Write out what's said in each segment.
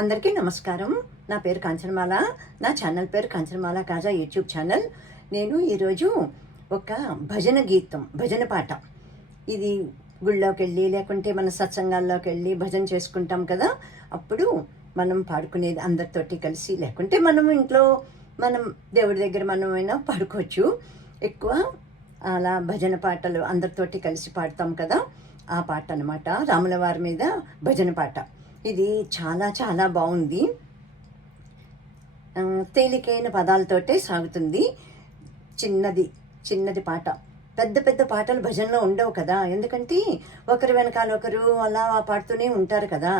అందరికీ నమస్కారం. నా పేరు కాంచనమాల. నా ఛానల్ పేరు కాంచనమాల కాజా యూట్యూబ్ ఛానల్. నేను ఈరోజు ఒక భజన పాట, ఇది గుళ్ళోకి వెళ్ళి లేకుంటే మన సత్సంగాల్లోకి వెళ్ళి భజన చేసుకుంటాం కదా, అప్పుడు మనం పాడుకునేది అందరితోటి కలిసి, లేకుంటే మనం ఇంట్లో మనం దేవుడి దగ్గర మనమైనా పాడుకోవచ్చు. ఎక్కువ అలా భజన పాటలు అందరితోటి కలిసి పాడతాం కదా, ఆ పాట అన్నమాట. రాముల వారి మీద భజన పాట. ఇది చాలా చాలా బాగుంది. తేలికైన పదాలతోటే సాగుతుంది. చిన్నది పాట. పెద్ద పెద్ద పాటలు భజనలో ఉండవు కదా, ఎందుకంటే ఒకరి వెనకాల ఒకరు అలా పాడుతూనే ఉంటారు కదా,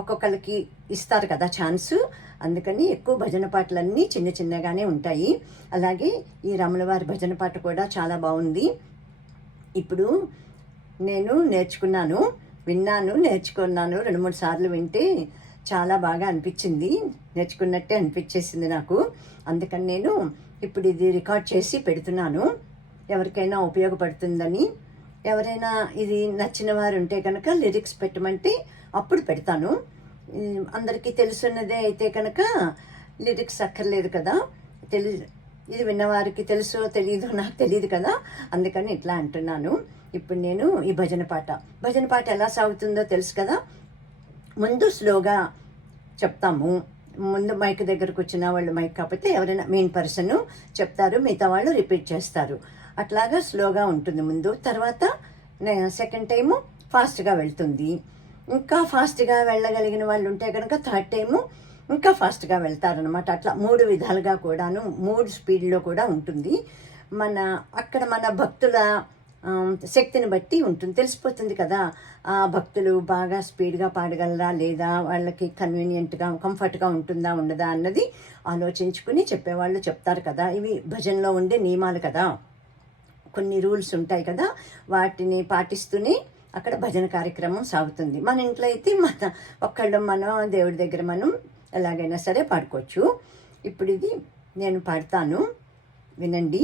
ఒక్కొక్కరికి ఇస్తారు కదా ఛాన్సు. అందుకని ఎక్కువ భజన పాటలన్నీ చిన్నగానే ఉంటాయి. అలాగే ఈ రాములవారి భజన పాట కూడా చాలా బాగుంది. ఇప్పుడు నేను నేర్చుకున్నాను 2-3 సార్లు వింటే చాలా బాగా అనిపించింది, నేర్చుకున్నట్టే అనిపించేసింది నాకు. అందుకని నేను ఇప్పుడు ఇది రికార్డ్ చేసి పెడుతున్నాను, ఎవరికైనా ఉపయోగపడుతుందని. ఎవరైనా ఇది నచ్చిన వారు ఉంటే కనుక లిరిక్స్ పెట్టమంటే అప్పుడు పెడతాను. అందరికీ తెలుసున్నదే అయితే కనుక లిరిక్స్ అక్కర్లేదు కదా, ఇది విన్నవారికి తెలుసో తెలీదో నాకు తెలియదు కదా, అందుకని ఇట్లా అంటున్నాను. ఇప్పుడు నేను ఈ భజన పాట ఎలా సాగుతుందో తెలుసు కదా. ముందు స్లోగా చెప్తాము. ముందు మైక్ దగ్గరకు వచ్చిన వాళ్ళు, మైక్ కాకపోతే ఎవరైనా మెయిన్ పర్సన్ చెప్తారు, మిగతా వాళ్ళు రిపీట్ చేస్తారు. అట్లాగా స్లోగా ఉంటుంది ముందు. తర్వాత సెకండ్ టైము ఫాస్ట్గా వెళ్తుంది. ఇంకా ఫాస్ట్గా వెళ్ళగలిగిన వాళ్ళు ఉంటే కనుక థర్డ్ టైము ఇంకా ఫాస్ట్గా వెళ్తారనమాట. అట్లా 3 విధాలుగా కూడాను, 3 స్పీడ్లో కూడా ఉంటుంది. మన భక్తుల శక్తిని బట్టి ఉంటుంది, తెలిసిపోతుంది కదా. ఆ భక్తులు బాగా స్పీడ్గా పాడగలరా లేదా, వాళ్ళకి కన్వీనియంట్గా కంఫర్ట్గా ఉంటుందా ఉండదా అన్నది ఆలోచించుకుని చెప్పేవాళ్ళు చెప్తారు కదా. ఇవి భజనలో ఉండే నియమాలు కదా, కొన్ని రూల్స్ ఉంటాయి కదా, వాటిని పాటిస్తూనే అక్కడ భజన కార్యక్రమం సాగుతుంది. మన ఇంట్లో అయితే మనం దేవుడి దగ్గర మనం ఎలాగైనా సరే పాడుకోవచ్చు. ఇప్పుడు ఇది నేను పాడతాను, వినండి.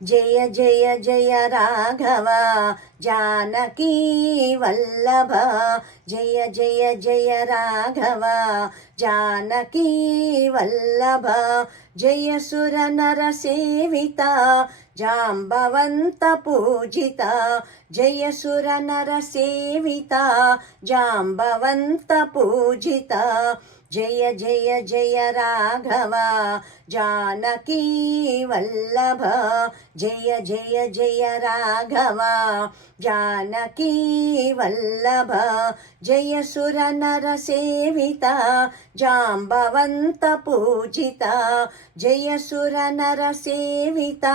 జయ జయ జయ రాఘవ జానకీ వల్లభ, జయ జయ జయ రాఘవ జానకీ వల్లభ, జయ సుర నర సేవిత జాంబవంత పూజిత, జయ సుర నర సేవిత జాంబవంత పూజిత, జయ జయ జయ రాఘవ జానకీ వల్లభ, జయ జయ జయ రాఘవ జానకీ వల్లభ, జయ సుర నర సేవిత జాంబవంత పూజిత, జయ సుర నర సేవిత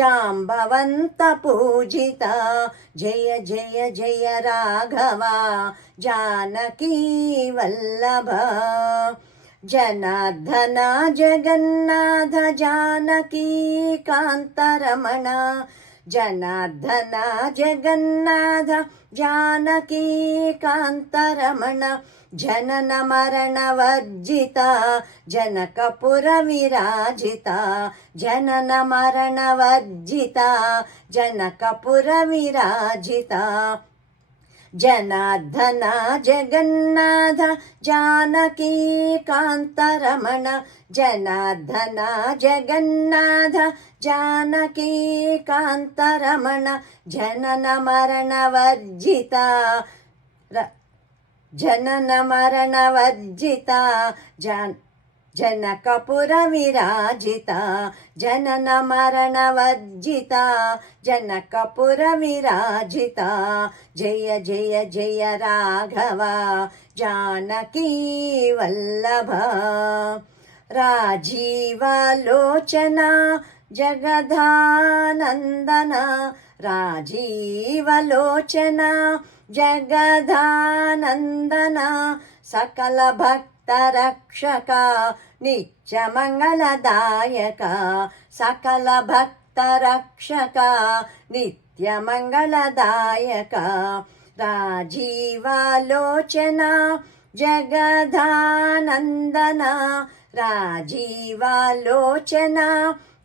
జాంబవంత పూజిత, జయ జయ జయ రాఘవ జానకీ వల్లభ, జనార్దన జగన్నాథ జానకీ కాంతరమణ, జనార్దన జగన్నాథ జానకీ కాంతరమణ, జనన మరణ వర్జిత జనకపుర విరాజిత, జనన మరణ వర్జిత జనకపుర విరాజిత, జనార్దన జగన్నాథ జానకీ కాంతరమణ, జనార్దన జగన్నాథ జానకీ కాంతరమణ, జనన మరణ వర్జిత జనన మరణ వర్జిత జనకపుర విరాజిత, జనన మరణ వర్జిత జనకపుర విరాజిత, జయ జయ జయ రాఘవ జానకీ వల్లభ, రాజీవలోచన జగదానందన, రాజీవలోచన జగదానందన, సకల భక్త రక్షక నిత్య మంగళదాయక, సకల భక్త రక్షక నిత్య మంగళదాయక, రాజీవలోచన జగదానందన, రాజీవలోచన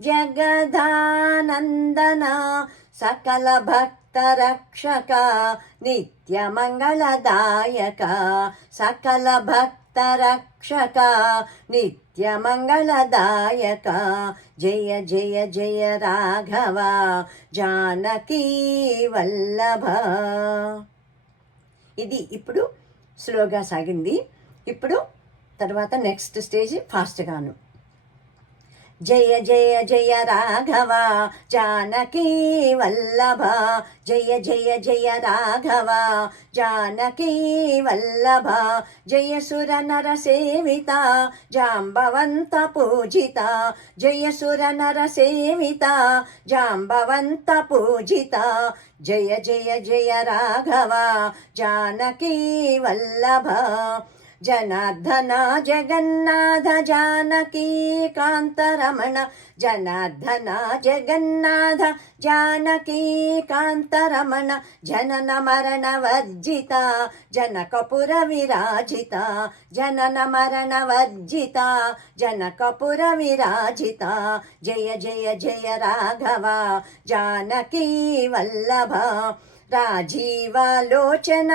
జగదానందన, సకల భక్త భక్తరక్షక నిత్యమంగళదాయక సకల భక్తరక్షక నిత్యమంగళదాయక జయ జయ జయ రాఘవ జానకీ వల్లభ. ఇది ఇప్పుడు స్లోగా సాగింది. ఇప్పుడు తర్వాత నెక్స్ట్ స్టేజ్ ఫాస్ట్గాను. జయ జయ జయ రాఘవ జానకీ వల్లభ జయ జయ జయ రాఘవ జానకీ వల్లభ జయ సుర నర సేవిత జాంబవంత పూజిత జయ సుర నర సేవిత జాంబవంత పూజిత జయ జయ జయ రాఘవ జానకీ వల్లభ జనార్దన జగన్నాథ జానకీ కాంతరమణ జనార్దన జగన్నాథ జానకీ కాంతరమణ జనన మరణ వర్జిత జనకపుర విరాజిత జనన మరణ వర్జిత జనకపుర విరాజిత జయ జయ జయ రాఘవ జానకీ వల్లభ రాజీవాలోచన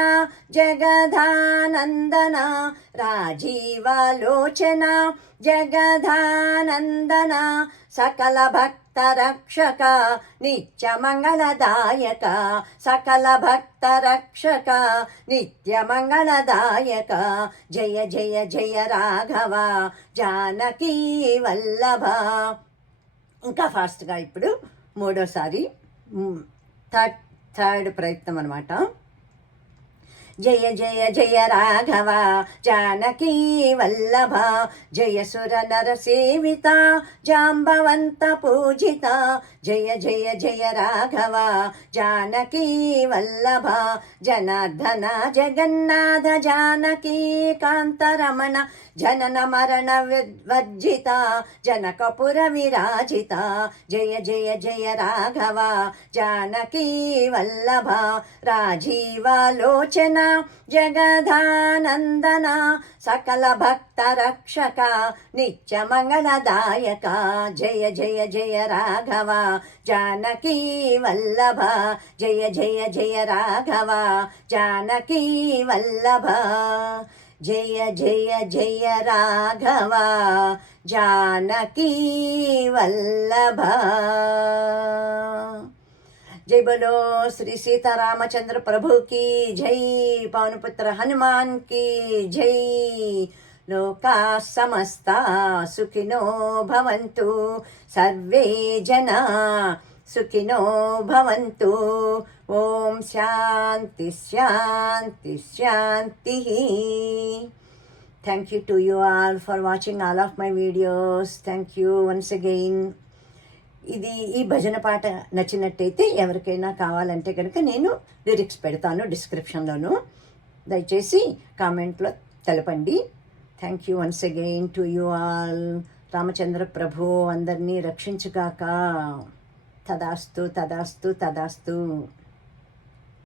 జగదానందన రాజీవాలోచన జగదానందన సకల భక్తరక్షక నిత్యమంగళదాయక సకల భక్తరక్షక నిత్యమంగళదాయక జయ జయ జయ రాఘవ జానకీ వల్లభ. ఇంకా ఫాస్ట్గా ఇప్పుడు మూడోసారి థర్డ్ ప్రయత్నం అనమాట. జయ జయ జయ రాఘవ జానకీ వల్లభ జయ సుర నర సేవిత జాంబవంత పూజిత జయ జయ జయ రాఘవ జానకీ వల్లభ జనార్దన జగన్నాథ జానకీ కాంతరమణ జనన మరణ వర్జిత జనకపుర విరాజిత జయ జయ జయ రాఘవ జానకీ వల్లభ రాజీవాలోచన జగదానందన సకల భక్తరక్షక నిత్యమంగళదాయక జయ జయ జయ రాఘవ జానకీ వల్లభ జయ జయ జయ రాఘవ జానకీ వల్లభ జయ జయ జయ రాఘవ జానకీ వల్లభ. जय बोलो श्री सीतारामचंद्र प्रभु की जय. पवनपुत्र हनुमान की जय. लोका समस्ता सुखिनो भवन्तु सर्वे जना सुखिनो भवन्तु. ओम शांति शांति शांति. Thank you to you all for watching all of my videos. Thank you once again. ఈ భజన పాట నచ్చినట్టయితే ఎవరికైనా కావాలంటే కనుక నేను లిరిక్స్ పెడతాను డిస్క్రిప్షన్లోను. దయచేసి కామెంట్లో తెలపండి. Thank you once again to you all. Ramachandra Prabhu అందరినీ రక్షించుగాక. తదాస్తు తదాస్తు తదాస్తు.